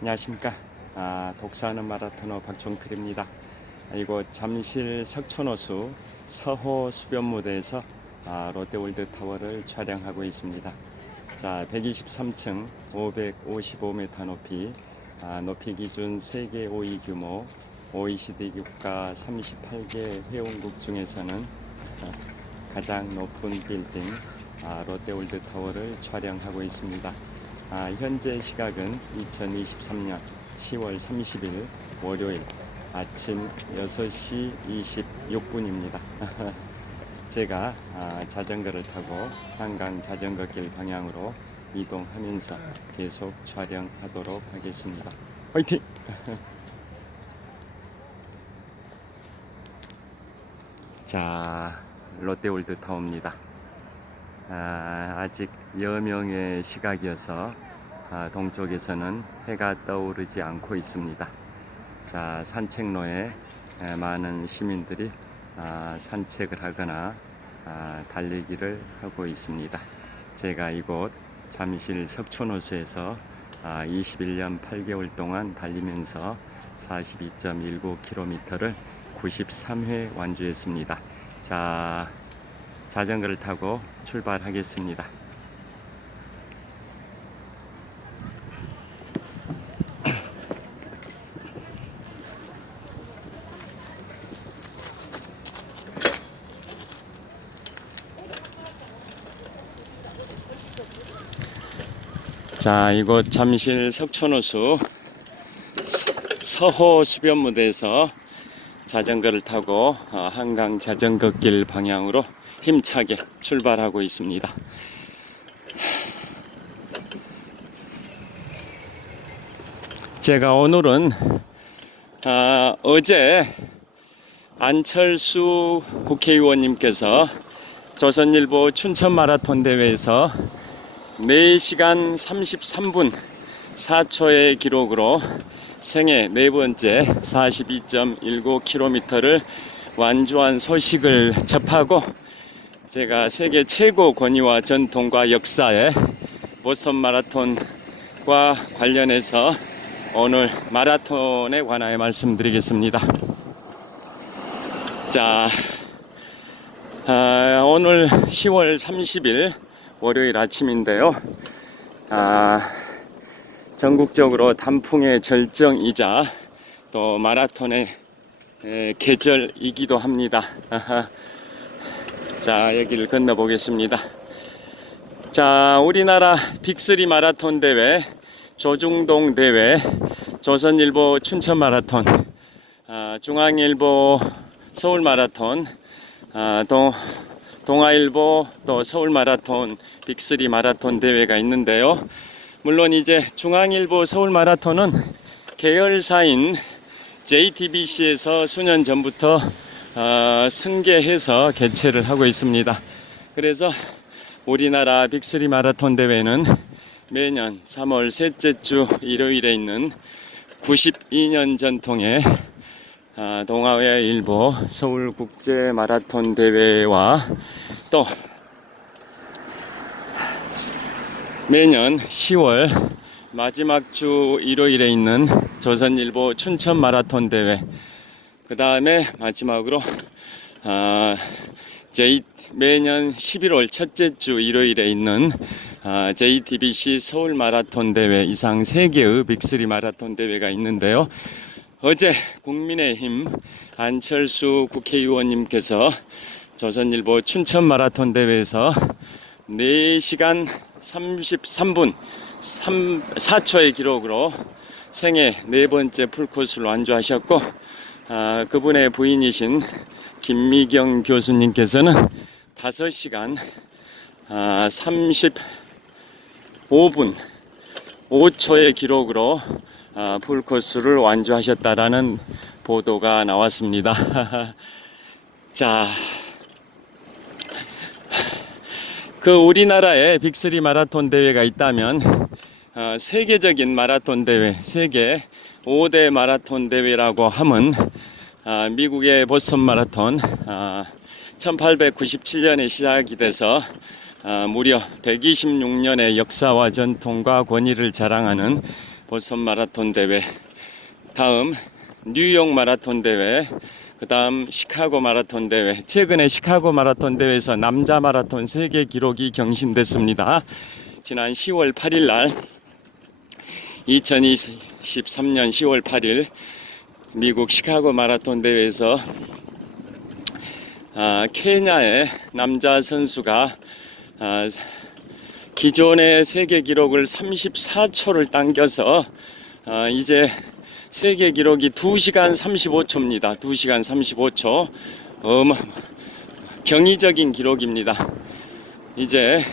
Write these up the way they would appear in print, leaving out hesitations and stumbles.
안녕하십니까. 독서하는 마라토너 박종필입니다. 이곳 잠실 석촌호수 서호 수변무대에서 롯데월드타워를 촬영하고 있습니다. 자, 123층 555m 높이, 높이 기준 세계 5위 규모 OECD 국가 38개 회원국 중에서는 가장 높은 빌딩 롯데월드타워를 촬영하고 있습니다. 현재 시각은 2023년 10월 30일 월요일 아침 6시 26분입니다. 제가 자전거를 타고 한강 자전거길 방향으로 이동하면서 계속 촬영하도록 하겠습니다. 화이팅! 자, 롯데월드타워입니다. 아직 여명의 시각이어서 동쪽에서는 해가 떠오르지 않고 있습니다. 자, 산책로에 많은 시민들이 산책을 하거나 달리기를 하고 있습니다. 제가 이곳 잠실 석촌호수에서 21년 8개월 동안 달리면서 42.19km를 93회 완주했습니다. 자, 자전거를 타고 출발하겠습니다. 자, 이곳 잠실 석촌호수 서호 수변무대에서 자전거를 타고 한강 자전거길 방향으로 힘차게 출발하고 있습니다. 제가 오늘은 어제 안철수 국회의원님께서 조선일보 춘천 마라톤 대회에서 4시간 33분 4초의 기록으로 생애 4번째 42.19km를 완주한 소식을 접하고 제가 세계 최고 권위와 전통과 역사의 보스턴 마라톤과 관련해서 오늘 마라톤에 관하여 말씀드리겠습니다. 자, 오늘 10월 30일 월요일 아침인데요. 전국적으로 단풍의 절정이자 또 마라톤의 계절이기도 합니다. 자, 여기를 건너보겠습니다. 자, 우리나라 빅3 마라톤 대회, 조중동 대회, 조선일보 춘천 마라톤, 중앙일보 서울 마라톤, 동아일보 또 서울 마라톤 빅3 마라톤 대회가 있는데요. 물론 이제 중앙일보 서울 마라톤은 계열사인 JTBC에서 수년 전부터 승계해서 개최를 하고 있습니다. 그래서 우리나라 빅3 마라톤 대회는 매년 3월 셋째 주 일요일에 있는 92년 전통의 동아회 일보 서울국제 마라톤 대회와 또 매년 10월 마지막 주 일요일에 있는 조선일보 춘천 마라톤 대회, 그 다음에 마지막으로 매년 11월 첫째 주 일요일에 있는 JTBC 서울 마라톤 대회, 이상 3개의 빅3 마라톤 대회가 있는데요. 어제 국민의힘 안철수 국회의원님께서 조선일보 춘천 마라톤 대회에서 4시간 33분 4초의 기록으로 생애 4번째 풀코스를 완주하셨고, 그분의 부인이신 김미경 교수님께서는 5시간 35분 5초의 기록으로 풀코스를 완주하셨다라는 보도가 나왔습니다. 자, 그 우리나라에 빅3 마라톤 대회가 있다면 세계적인 마라톤 대회, 세계 5대 마라톤 대회라고 하면 미국의 보스턴 마라톤 1897년에 시작이 돼서 무려 126년의 역사와 전통과 권위를 자랑하는 보스턴 마라톤 대회, 다음 뉴욕 마라톤 대회, 그 다음 시카고 마라톤 대회. 최근에 시카고 마라톤 대회에서 남자 마라톤 세계 기록이 경신됐습니다. 지난 10월 8일 날 2023년 10월 8일 미국 시카고 마라톤 대회에서 케냐의 남자 선수가 기존의 세계 기록을 34초를 당겨서 이제 세계 기록이 2시간 35초입니다. 2시간 35초. 경이적인 기록입니다. 이제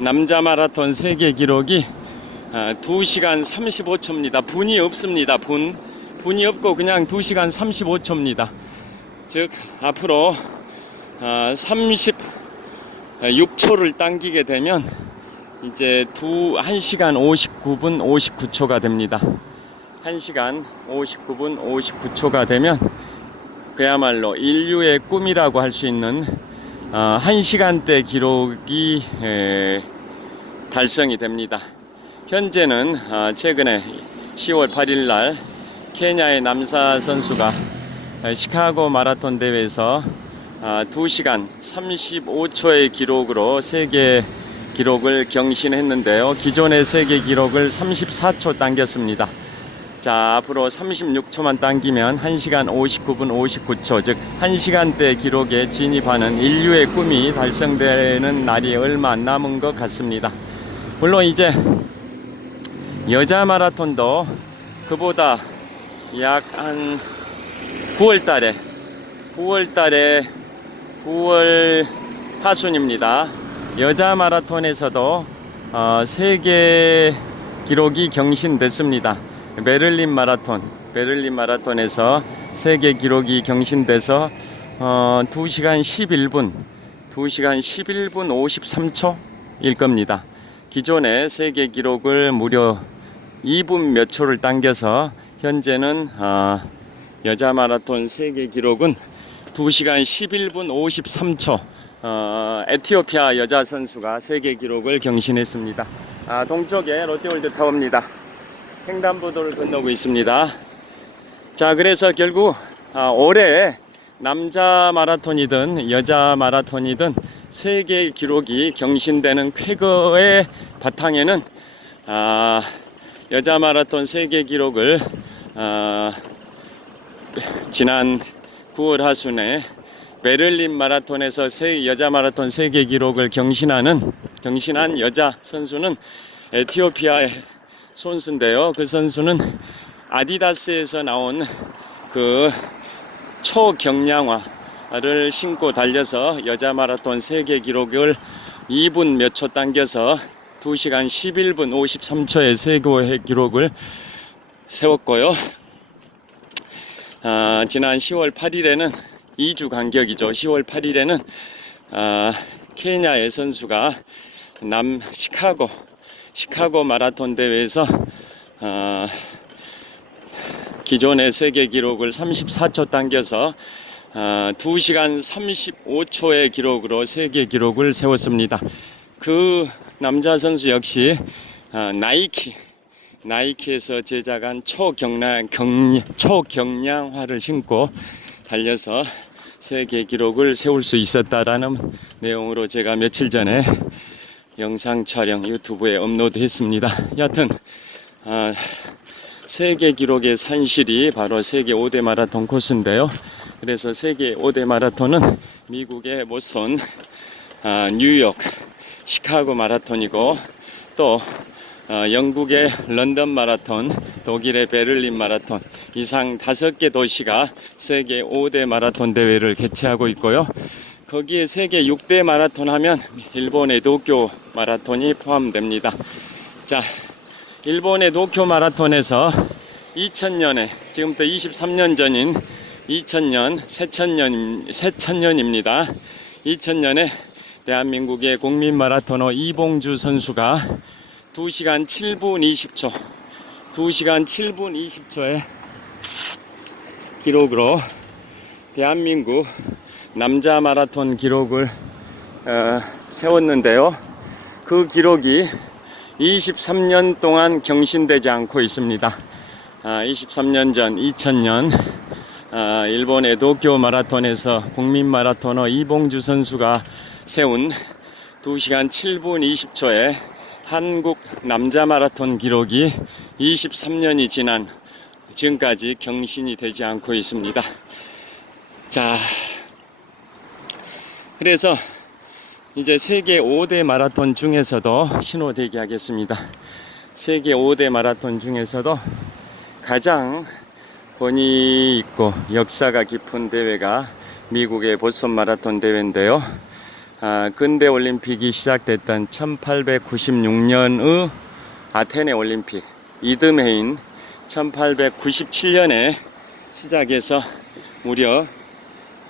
남자 마라톤 세계 기록이 2시간 35초입니다. 분이 없습니다. 분이 없고 그냥 2시간 35초입니다. 즉 앞으로 36초를 당기게 되면 이제 1시간 59분 59초가 됩니다. 1시간 59분 59초가 되면 그야말로 인류의 꿈이라고 할 수 있는 1시간대 기록이 달성이 됩니다. 현재는 최근에 10월 8일 날 케냐의 남자 선수가 시카고 마라톤 대회에서 2시간 35초의 기록으로 세계 기록을 경신했는데요. 기존의 세계 기록을 34초 당겼습니다. 자, 앞으로 36초만 당기면 1시간 59분 59초, 즉 1시간대 기록에 진입하는 인류의 꿈이 달성되는 날이 얼마 안 남은 것 같습니다. 물론 이제 여자 마라톤도 그보다 약 한 9월 9월 하순입니다. 여자 마라톤에서도 세계 기록이 경신됐습니다. 베를린 마라톤에서 세계 기록이 경신돼서 2시간 11분 53초일 겁니다. 기존의 세계 기록을 무려 2분 몇 초를 당겨서 현재는 여자 마라톤 세계 기록은 2시간 11분 53초 에티오피아 여자 선수가 세계 기록을 경신했습니다. 동쪽에 롯데월드타워입니다. 횡단보도를 건너고 있습니다. 자, 그래서 결국 올해 남자 마라톤이든 여자 마라톤이든 세계 기록이 경신되는 쾌거의 바탕에는 여자 마라톤 세계 기록을 지난 9월 하순에 베를린 마라톤에서 여자 마라톤 세계 기록을 경신한 여자 선수는 에티오피아의 선수인데요. 그 선수는 아디다스에서 나온 그 초경량화를 신고 달려서 여자 마라톤 세계 기록을 2분 몇 초 당겨서 2시간 11분 53초의 세계 기록을 세웠고요. 지난 10월 8일에는 2주 간격이죠. 10월 8일에는 케냐의 선수가 시카고 마라톤 대회에서 기존의 세계 기록을 34초 당겨서 2시간 35초의 기록으로 세계 기록을 세웠습니다. 그 남자 선수 역시 나이키에서 제작한 초경량화를 신고 달려서 세계 기록을 세울 수 있었다라는 내용으로 제가 며칠 전에 영상 촬영 유튜브에 업로드했습니다. 여하튼 세계 기록의 산실이 바로 세계 5대 마라톤 코스인데요. 그래서 세계 5대 마라톤은 미국의 보스턴, 뉴욕, 시카고 마라톤이고 또 영국의 런던 마라톤, 독일의 베를린 마라톤, 이상 5개 도시가 세계 5대 마라톤 대회를 개최하고 있고요. 거기에 세계 6대 마라톤 하면 일본의 도쿄 마라톤이 포함됩니다. 자, 일본의 도쿄 마라톤에서 2000년에, 지금부터 23년 전인 2000년, 새천년입니다. 2000년에 대한민국의 국민 마라토너 이봉주 선수가 2시간 7분 20초의 기록으로 대한민국 남자 마라톤 기록을 세웠는데요. 그 기록이 23년 동안 경신되지 않고 있습니다. 23년 전 2000년 일본의 도쿄 마라톤에서 국민 마라토너 이봉주 선수가 세운 2시간 7분 20초의 한국 남자 마라톤 기록이 23년이 지난 지금까지 경신이 되지 않고 있습니다. 자, 그래서 이제 세계 5대 마라톤 중에서도 신호대기하겠습니다. 세계 5대 마라톤 중에서도 가장 권위 있고 역사가 깊은 대회가 미국의 보스턴 마라톤 대회인데요. 근대 올림픽이 시작됐던 1896년의 아테네 올림픽 이듬해인 1897년에 시작해서 무려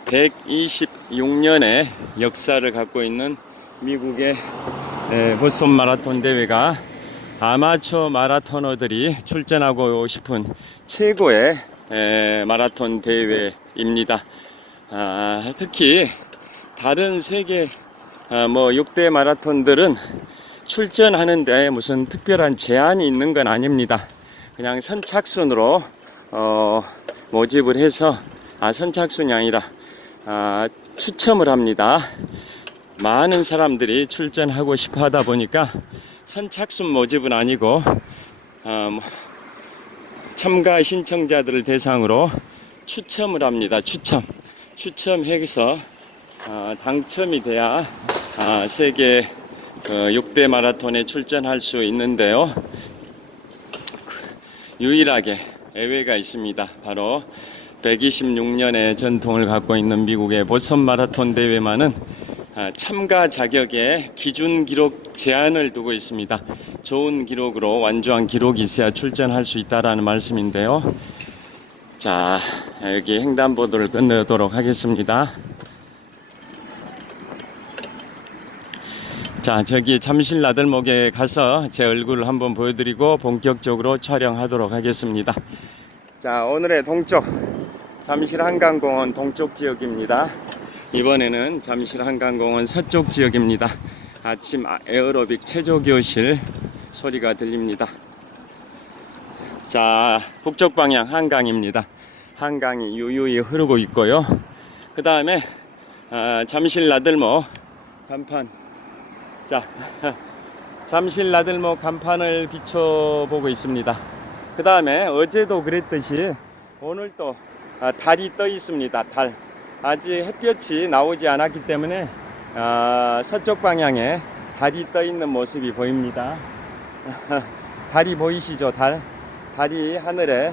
126년의 역사를 갖고 있는 미국의 보스턴 마라톤 대회가 아마추어 마라토너들이 출전하고 싶은 최고의 마라톤 대회입니다. 특히 다른 세계 6대 마라톤들은 출전하는데 무슨 특별한 제한이 있는 건 아닙니다. 그냥 선착순으로 모집을 해서 선착순이 아니라 추첨을 합니다. 많은 사람들이 출전하고 싶어 하다 보니까 선착순 모집은 아니고 참가 신청자들을 대상으로 추첨을 합니다. 추첨해서 당첨이 돼야 세계 6대 마라톤에 출전할 수 있는데요. 유일하게 예외가 있습니다. 바로 126년의 전통을 갖고 있는 미국의 보스턴 마라톤 대회만은 참가 자격에 기준 기록 제한을 두고 있습니다. 좋은 기록으로 완주한 기록이 있어야 출전할 수 있다라는 말씀인데요. 자, 여기 횡단보도를 건너도록 하겠습니다. 자, 저기 잠실 나들목에 가서 제 얼굴을 한번 보여드리고 본격적으로 촬영하도록 하겠습니다. 자, 오늘의 동쪽 잠실 한강공원 동쪽 지역입니다. 이번에는 잠실 한강공원 서쪽 지역입니다. 아침 에어로빅 체조교실 소리가 들립니다. 자, 북쪽 방향 한강입니다. 한강이 유유히 흐르고 있고요. 그 다음에 잠실 나들목 간판. 자, 잠실 나들목 간판을 비춰보고 있습니다. 그 다음에 어제도 그랬듯이 오늘 또 달이 떠 있습니다. 달. 아직 햇볕이 나오지 않았기 때문에 서쪽 방향에 달이 떠 있는 모습이 보입니다. 달이 보이시죠? 달이 하늘에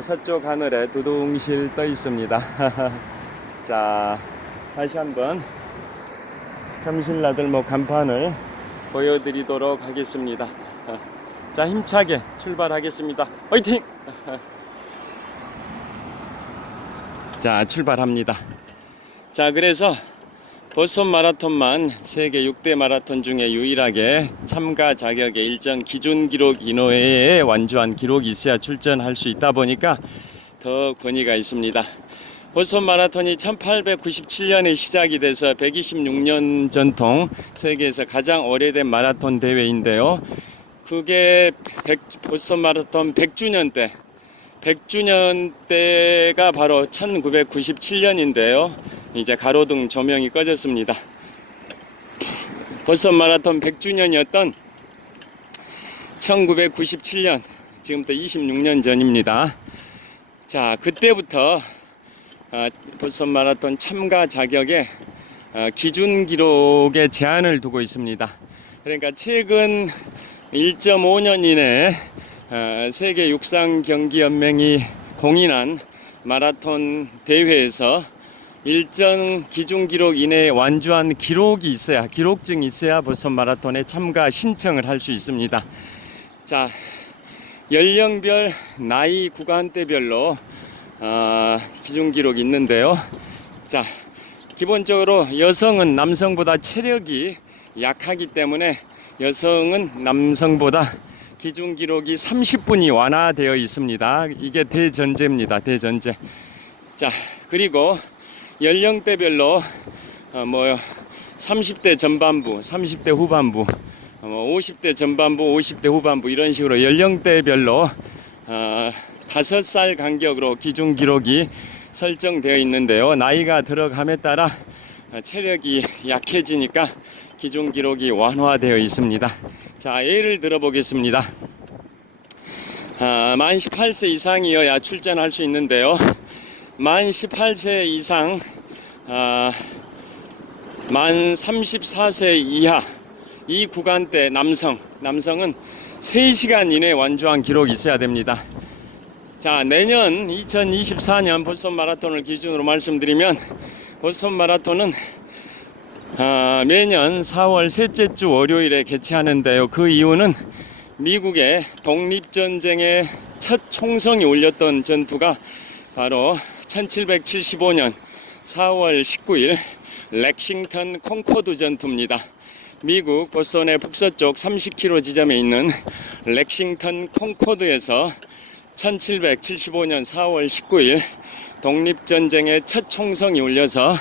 서쪽 하늘에 두둥실 떠 있습니다. 자, 다시 한번 잠실 나들목 간판을 보여드리도록 하겠습니다. 자, 힘차게 출발하겠습니다. 화이팅! 자, 출발합니다. 자, 그래서 보스턴 마라톤만 세계 6대 마라톤 중에 유일하게 참가 자격의 일정 기준 기록 이내에 완주한 기록이 있어야 출전할 수 있다 보니까 더 권위가 있습니다. 보스턴 마라톤이 1897년에 시작이 돼서 126년 전통 세계에서 가장 오래된 마라톤 대회인데요. 그게 보스턴 마라톤 100주년 때가 바로 1997년인데요. 이제 가로등 조명이 꺼졌습니다. 보스턴 마라톤 100주년이었던 1997년, 지금부터 26년 전입니다. 자, 그때부터 보스턴 마라톤 참가 자격에 기준 기록에 제한을 두고 있습니다. 그러니까 최근 1.5년 이내에 세계 육상경기연맹이 공인한 마라톤 대회에서 일정 기준 기록 이내에 완주한 기록이 있어야, 기록증이 있어야 보스턴 마라톤에 참가 신청을 할 수 있습니다. 자, 연령별 나이 구간대별로 기준 기록이 있는데요. 자, 기본적으로 여성은 남성보다 체력이 약하기 때문에 여성은 남성보다 기준 기록이 30분이 완화되어 있습니다. 이게 대전제입니다. 대전제. 자, 그리고 연령대별로 30대 전반부, 30대 후반부, 50대 전반부, 50대 후반부 이런 식으로 연령대별로 5살 간격으로 기준 기록이 설정되어 있는데요. 나이가 들어감에 따라 체력이 약해지니까 기준 기록이 완화되어 있습니다. 자, 예를 들어 보겠습니다. 만 18세 이상이어야 출전할 수 있는데요. 만 18세 이상, 만 34세 이하 이 구간대 남성은 3시간 이내 완주한 기록이 있어야 됩니다. 자, 내년 2024년 보스턴 마라톤을 기준으로 말씀드리면 보스턴 마라톤은 매년 4월 셋째 주 월요일에 개최하는데요. 그 이유는 미국의 독립전쟁의 첫 총성이 울렸던 전투가 바로 1775년 4월 19일 렉싱턴 콩코드 전투입니다. 미국 보스턴의 북서쪽 30km 지점에 있는 렉싱턴 콩코드에서 1775년 4월 19일 독립전쟁의 첫 총성이 울려서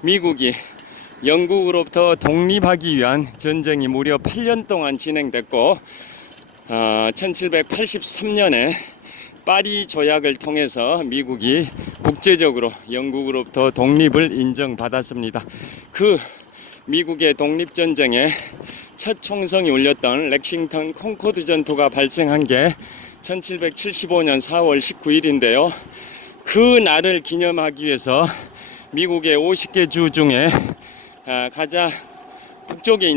미국이 영국으로부터 독립하기 위한 전쟁이 무려 8년 동안 진행됐고 1783년에 파리 조약을 통해서 미국이 국제적으로 영국으로부터 독립을 인정받았습니다. 그 미국의 독립전쟁에 첫 총성이 울렸던 렉싱턴 콩코드 전투가 발생한 게 1775년 4월 19일인데요. 그 날을 기념하기 위해서 미국의 50개 주 중에 가장 북동부에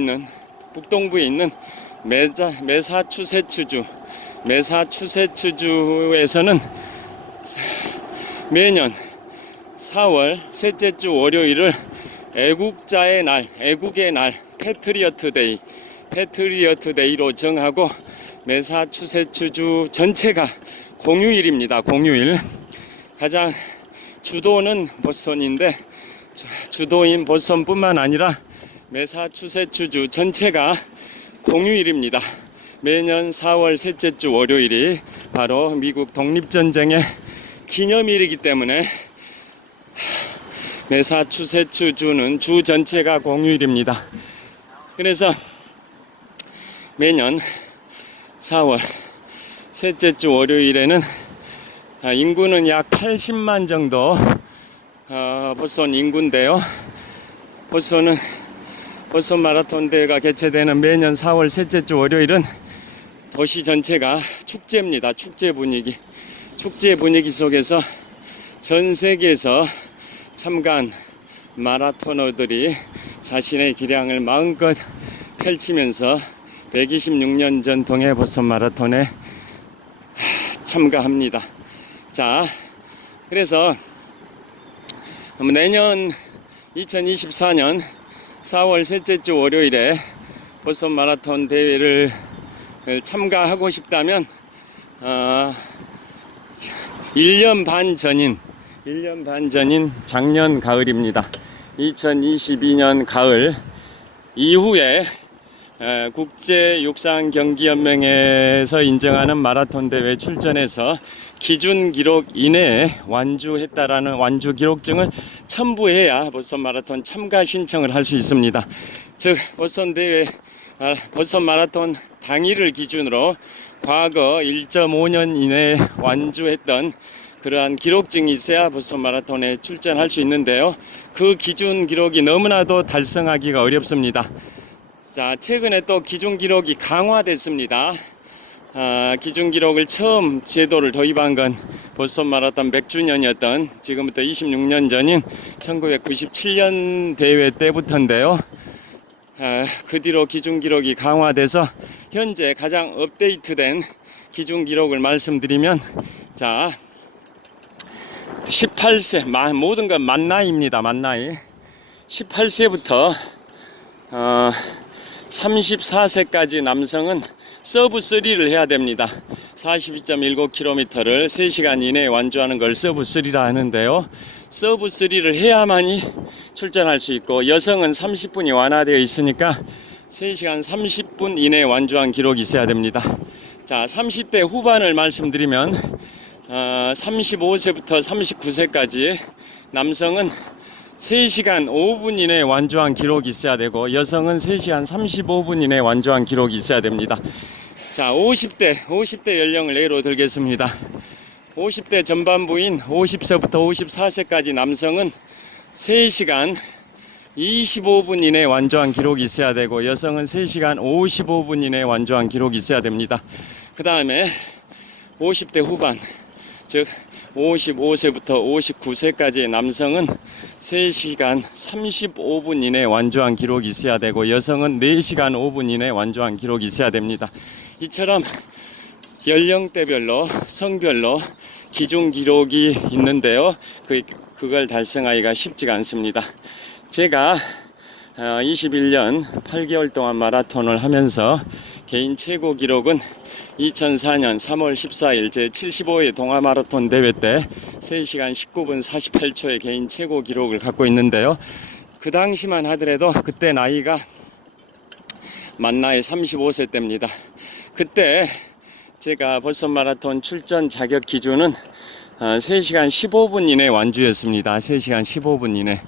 있는 매사추세츠주에서는 매년 4월 셋째 주 월요일을 애국자의 날, 애국의 날, 패트리어트 데이로 정하고 매사추세츠주 전체가 공휴일입니다. 공휴일. 가장 주도는 보스턴인데 주도인 보스턴뿐만 아니라 매사추세츠주 전체가 공휴일입니다. 매년 4월 셋째 주 월요일이 바로 미국 독립전쟁의 기념일이기 때문에 매사추세츠주는 주 전체가 공휴일입니다. 그래서 매년 4월 셋째 주 월요일에는 인구는 약 80만 정도 보스턴 인구인데요. 보스턴 마라톤 대회가 개최되는 매년 4월 셋째 주 월요일은 도시 전체가 축제입니다. 축제 분위기 속에서 전 세계에서 참가한 마라토너들이 자신의 기량을 마음껏 펼치면서 126년 전통의 보스턴 마라톤에 참가합니다. 자, 그래서 내년 2024년 4월 셋째 주 월요일에 보스턴 마라톤 대회를 참가하고 싶다면 1년 반 전인 작년 가을입니다. 2022년 가을 이후에 국제육상경기연맹에서 인정하는 마라톤 대회 출전해서 기준 기록 이내에 완주했다라는 완주 기록증을 첨부해야 보스턴 마라톤 참가 신청을 할 수 있습니다. 즉 보스턴 마라톤 당일을 기준으로 과거 1.5년 이내에 완주했던 그러한 기록증이 있어야 보스턴 마라톤에 출전할 수 있는데요. 그 기준 기록이 너무나도 달성하기가 어렵습니다. 자, 최근에 또 기준 기록이 강화됐습니다. 기준 기록을 처음 제도를 도입한 건 보스턴 마라톤 100주년이었던 지금부터 26년 전인 1997년 대회 때부터인데요. 그 뒤로 기준 기록이 강화돼서 현재 가장 업데이트된 기준 기록을 말씀드리면, 자, 18세 모든 건 만 나이입니다. 만 나이. 18세부터 34세까지 남성은 서브 3를 해야 됩니다. 42.19km를 3시간 이내에 완주하는 걸 서브 3라 하는데요. 서브 3를 해야만이 출전할 수 있고, 여성은 30분이 완화되어 있으니까 3시간 30분 이내에 완주한 기록이 있어야 됩니다. 자, 30대 후반을 말씀드리면 35세부터 39세까지 남성은 3시간 5분 이내에 완주한 기록이 있어야 되고, 여성은 3시간 35분 이내에 완주한 기록이 있어야 됩니다. 자, 50대 연령을 예로 들겠습니다. 50대 전반부인 50세부터 54세까지 남성은 3시간 25분 이내에 완주한 기록이 있어야 되고, 여성은 3시간 55분 이내에 완주한 기록이 있어야 됩니다. 그 다음에 50대 후반, 즉 55세부터 59세까지의 남성은 3시간 35분 이내에 완주한 기록이 있어야 되고, 여성은 4시간 5분 이내에 완주한 기록이 있어야 됩니다. 이처럼 연령대별로, 성별로 기준 기록이 있는데요. 그걸 달성하기가 쉽지가 않습니다. 제가 21년 8개월 동안 마라톤을 하면서 개인 최고 기록은 2004년 3월 14일 제75회 동아마라톤 대회 때 3시간 19분 48초의 개인 최고 기록을 갖고 있는데요. 그 당시만 하더라도 그때 나이가 만 나이 35세 때입니다. 그때 제가 보스턴 마라톤 출전 자격 기준은 3시간 15분 이내 완주였습니다. 3시간 15분 이내.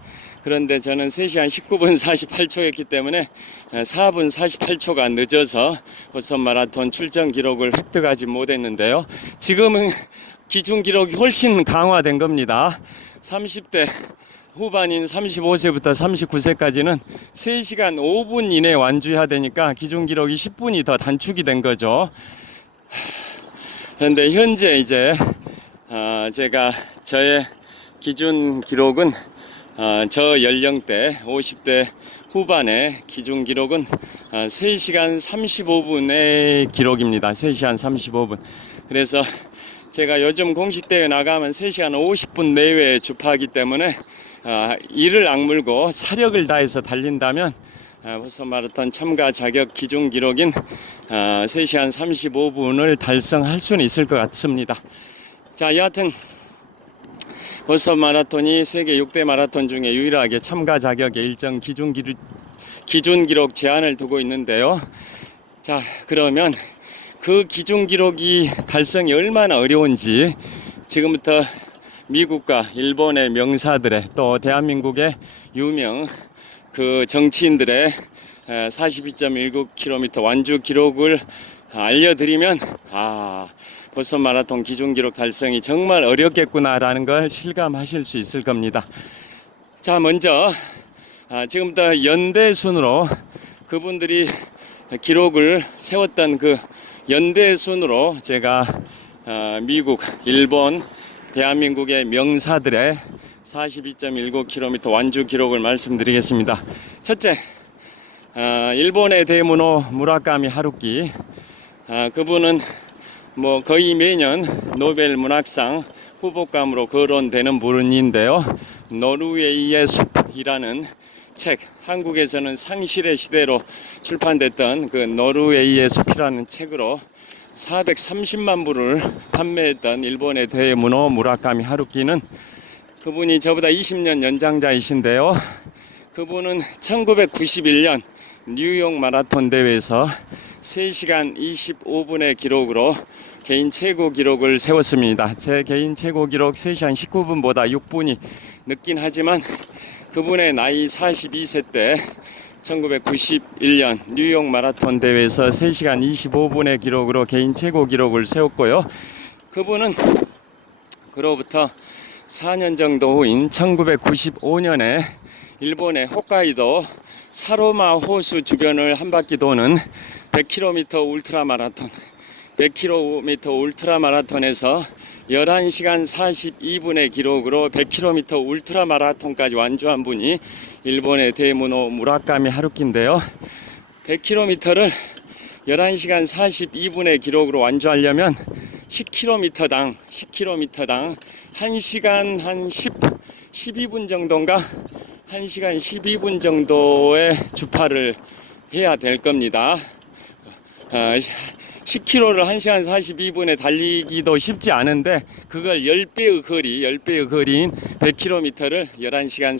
그런데 저는 3시간 19분 48초였기 때문에 4분 48초가 늦어서 보스턴 마라톤 출전 기록을 획득하지 못했는데요. 지금은 기준 기록이 훨씬 강화된 겁니다. 30대 후반인 35세부터 39세까지는 3시간 5분 이내에 완주해야 되니까 기준 기록이 10분이 더 단축이 된 거죠. 그런데 현재 이제 제가 저의 기준 기록은 저 연령대 50대 후반의 기준 기록은 3시간 35분의 기록입니다. 3시간 35분. 그래서 제가 요즘 공식 대회 나가면 3시간 50분 내외에 주파하기 때문에 이를 악물고 사력을 다해서 달린다면 보스턴 마라톤 참가 자격 기준 기록인 3시간 35분을 달성할 수는 있을 것 같습니다. 자, 여하튼 보스턴 마라톤이 세계 6대 마라톤 중에 유일하게 참가 자격의 일정 기준 기록 제한을 두고 있는데요. 자, 그러면 그 기준 기록이 달성이 얼마나 어려운지 지금부터 미국과 일본의 명사들의, 또 대한민국의 유명 그 정치인들의 42.19km 완주 기록을 알려드리면 보스턴 마라톤 기준 기록 달성이 정말 어렵겠구나라는 걸 실감하실 수 있을 겁니다. 자, 먼저 지금부터 연대 순으로 그분들이 기록을 세웠던 그 연대 순으로 제가 미국, 일본, 대한민국의 명사들의 42.19km 완주 기록을 말씀드리겠습니다. 첫째, 일본의 대문호 무라카미 하루키. 그분은 뭐 거의 매년 노벨 문학상 후보감으로 거론되는 분인데요. 노르웨이의 숲이라는 책, 한국에서는 상실의 시대로 출판됐던 그 노르웨이의 숲이라는 책으로 430만 부를 판매했던 일본의 대문호 무라카미 하루키는, 그분이 저보다 20년 연장자이신데요. 그분은 1991년 뉴욕 마라톤 대회에서 3시간 25분의 기록으로 개인 최고 기록을 세웠습니다. 제 개인 최고 기록 3시간 19분보다 6분이 늦긴 하지만 그분의 나이 42세 때 1991년 뉴욕 마라톤 대회에서 3시간 25분의 기록으로 개인 최고 기록을 세웠고요. 그분은 그로부터 4년 정도 후인 1995년에 일본의 홋카이도 사로마 호수 주변을 한 바퀴 도는 100km 울트라 마라톤, 100km 울트라 마라톤에서 11시간 42분의 기록으로 100km 울트라 마라톤까지 완주한 분이 일본의 대문호 무라카미 하루키인데요. 100km를 11시간 42분의 기록으로 완주하려면 10km당 1시간 한 12분 정도인가? 1시간 12분 정도의 주파를 해야 될 겁니다. 10km를 1시간 42분에 달리기도 쉽지 않은데 그걸 10배의 거리인 100km를 11시간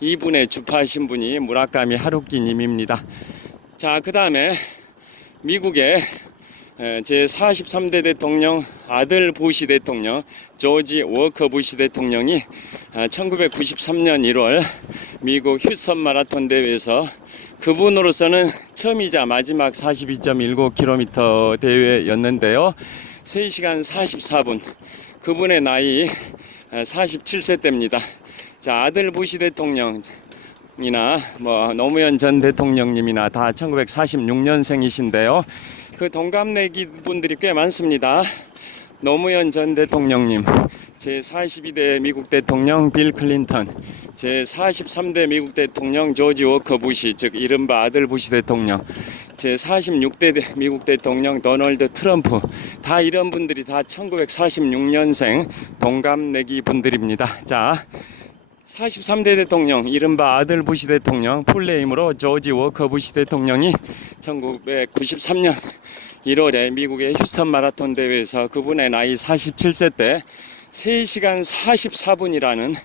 42분에 주파하신 분이 무라카미 하루키 님입니다. 자, 그 다음에 미국의 제43대 대통령 아들 부시 대통령 조지 워커 부시 대통령이 1993년 1월 미국 휴스턴 마라톤 대회에서 그분으로서는 처음이자 마지막 42.19km 대회였는데요. 3시간 44분, 그분의 나이 47세 때입니다. 자, 아들 부시 대통령이나 노무현 전 대통령님이나 다 1946년생이신데요. 그 동갑내기 분들이 꽤 많습니다. 노무현 전 대통령님, 제42대 미국 대통령 빌 클린턴, 제43대 미국 대통령 조지 워커 부시, 즉 이른바 아들 부시 대통령, 제46대 미국 대통령 도널드 트럼프, 다 이런 분들이 다 1946년생 동갑내기 분들입니다. 자, 43대 대통령, 이른바 아들 부시 대통령, 풀네임으로 조지 워커 부시 대통령이 1993년 1월에 미국의 휴스턴 마라톤 대회에서 그분의 나이 47세 때 3시간 44분이라는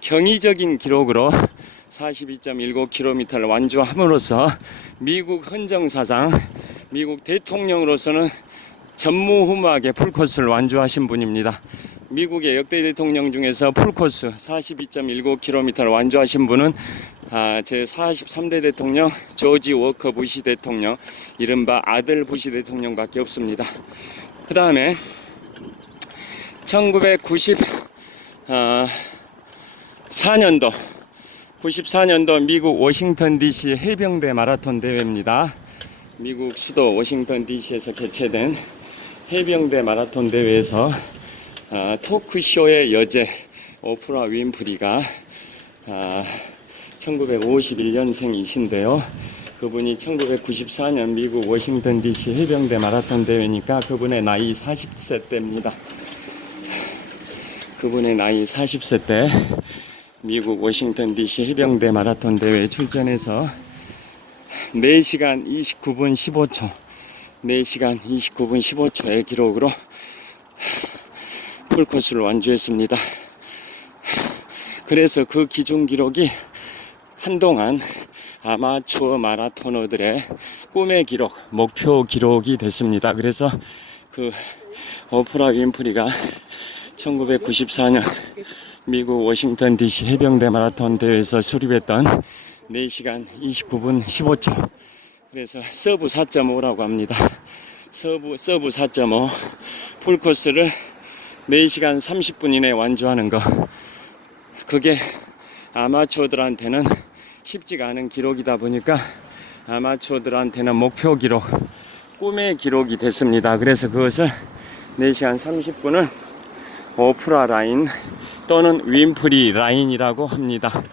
경이적인 기록으로 42.19km를 완주함으로써 미국 헌정사상, 미국 대통령으로서는 전무후무하게 풀코스를 완주하신 분입니다. 미국의 역대 대통령 중에서 풀코스 42.19km를 완주하신 분은 제43대 대통령 조지 워커 부시 대통령, 이른바 아들 부시 대통령밖에 없습니다. 그 다음에 1994년도 미국 워싱턴 DC 해병대 마라톤 대회입니다. 미국 수도 워싱턴 DC에서 개최된 해병대 마라톤 대회에서 토크쇼의 여제 오프라 윈프리가 1951년생이신데요. 그분이 1994년 미국 워싱턴 DC 해병대 마라톤 대회니까 그분의 나이 40세 때입니다. 그분의 나이 40세 때 미국 워싱턴 DC 해병대 마라톤 대회에 출전해서 4시간 29분 15초 4시간 29분 15초의 기록으로 풀코스를 완주했습니다. 그래서 그 기준 기록이 한동안 아마추어 마라토너들의 꿈의 기록, 목표 기록이 됐습니다. 그래서 그 오프라 윈프리가 1994년 미국 워싱턴 DC 해병대 마라톤 대회에서 수립했던 4시간 29분 15초, 그래서 서브 4.5라고 합니다. 서브 4.5 풀코스를 4시간 30분 이내에 완주하는 거, 그게 아마추어들한테는 쉽지가 않은 기록이다 보니까 아마추어들한테는 목표 기록, 꿈의 기록이 됐습니다. 그래서 그것을 4시간 30분을 오프라 라인 또는 윈프리 라인이라고 합니다.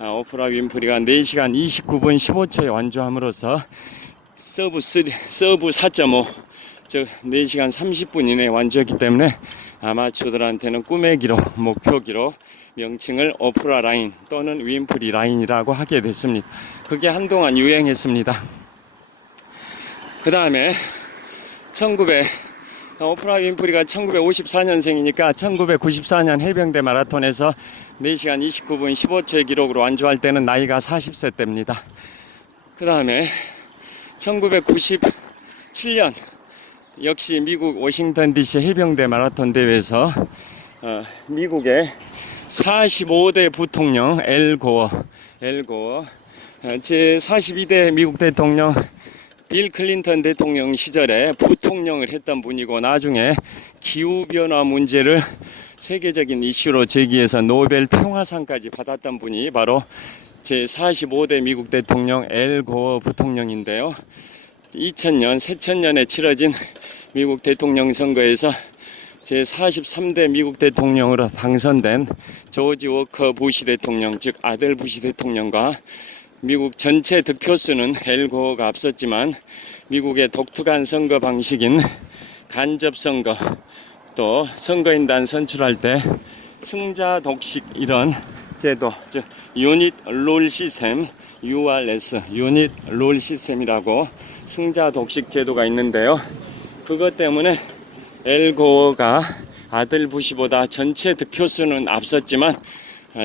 오프라 윈프리가 4시간 29분 15초에 완주함으로써 서브 4.5, 즉 4시간 30분 이내에 완주했기 때문에 아마추어들한테는 꿈의 기록, 목표 기록, 명칭을 오프라 라인 또는 윈프리 라인이라고 하게 됐습니다. 그게 한동안 유행했습니다. 그 다음에 오프라 윈프리가 1954년생이니까 1994년 해병대 마라톤에서 4시간 29분 15초의 기록으로 완주할 때는 나이가 40세 때입니다. 그 다음에 1997년 역시 미국 워싱턴 DC 해병대 마라톤 대회에서 미국의 45대 부통령 엘 고어 제42대 미국 대통령 빌 클린턴 대통령 시절에 부통령을 했던 분이고, 나중에 기후변화 문제를 세계적인 이슈로 제기해서 노벨 평화상까지 받았던 분이 바로 제45대 미국 대통령 엘 고어 부통령인데요. 2000년 새천년에 치러진 미국 대통령 선거에서 제43대 미국 대통령으로 당선된 조지 워커 부시 대통령, 즉 아들 부시 대통령과 미국 전체 득표수는 엘 고어가 앞섰지만 미국의 독특한 선거 방식인 간접선거, 또 선거인단 선출할 때 승자 독식 이런 제도, 즉 유닛 롤 시스템, URS 유닛 롤 시스템이라고 승자 독식 제도가 있는데요. 그것 때문에 엘 고어가 아들 부시보다 전체 득표수는 앞섰지만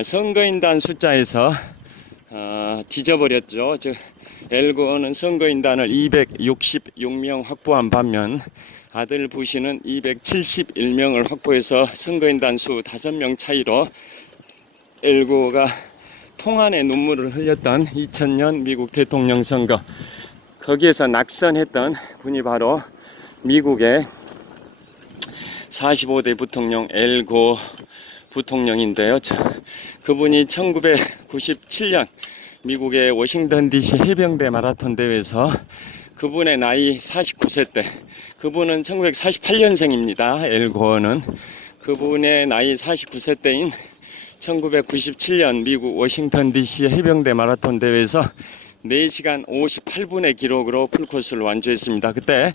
선거인단 숫자에서 뒤져버렸죠. 즉 엘고어는 선거인단을 266명 확보한 반면 아들 부시는 271명을 확보해서 선거인단 수 5명 차이로 엘고어가 통한의 눈물을 흘렸던 2000년 미국 대통령 선거, 거기에서 낙선했던 분이 바로 미국의 45대 부통령 엘고 부통령인데요. 그분이 1997년 미국의 워싱턴 DC 해병대 마라톤 대회에서 그분의 나이 49세 때, 그분은 1948년생입니다. 엘고어는 그분의 나이 49세 때인 1997년 미국 워싱턴 DC 해병대 마라톤 대회에서 4시간 58분의 기록으로 풀코스를 완주했습니다. 그때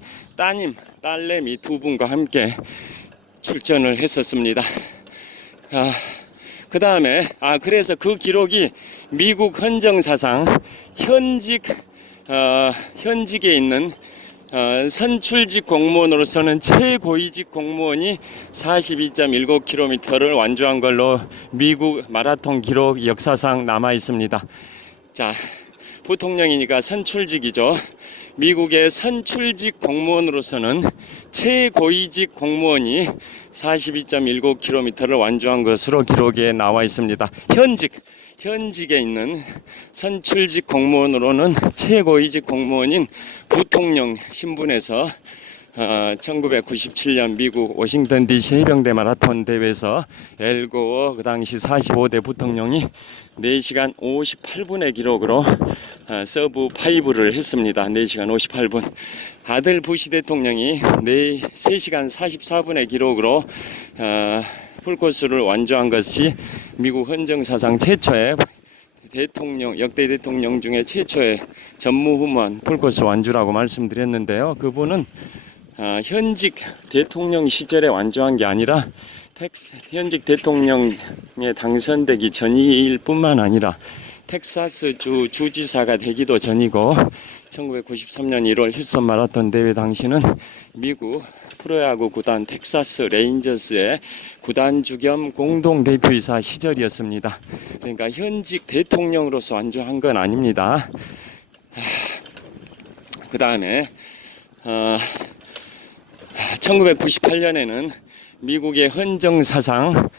딸내미 두 분과 함께 출전을 했었습니다. 그 다음에 그래서 그 기록이 미국 헌정사상 현직에 있는 선출직 공무원으로서는 최고위직 공무원이 42.19km를 완주한 걸로 미국 마라톤 기록 역사상 남아 있습니다. 자, 부통령이니까 선출직이죠. 미국의 선출직 공무원으로서는 최고위직 공무원이 42.19km를 완주한 것으로 기록에 나와 있습니다. 현직에 있는 선출직 공무원으로는 최고위직 공무원인 부통령 신분에서 1997년 미국 워싱턴 DC 해병대 마라톤 대회에서 엘고어 그 당시 45대 부통령이 4시간 58분의 기록으로 서브 5를 했습니다. 4시간 58분. 아들 부시 대통령이 3시간 44분의 기록으로 풀코스를 완주한 것이 미국 헌정사상 최초의 역대 대통령 중에 최초의 전무후무한 풀코스 완주라고 말씀드렸는데요. 그분은 현직 대통령 시절에 완주한 게 아니라 현직 대통령에 당선되기 전일 뿐만 아니라 텍사스 주 주지사가 되기도 전이고 1993년 1월 휴스턴 마라톤 대회 당시는 미국 프로야구 구단 텍사스 레인저스의 구단주 겸 공동대표이사 시절이었습니다. 그러니까 현직 대통령으로서 완주한 건 아닙니다. 그 다음에 1998년에는 미국의 헌정사상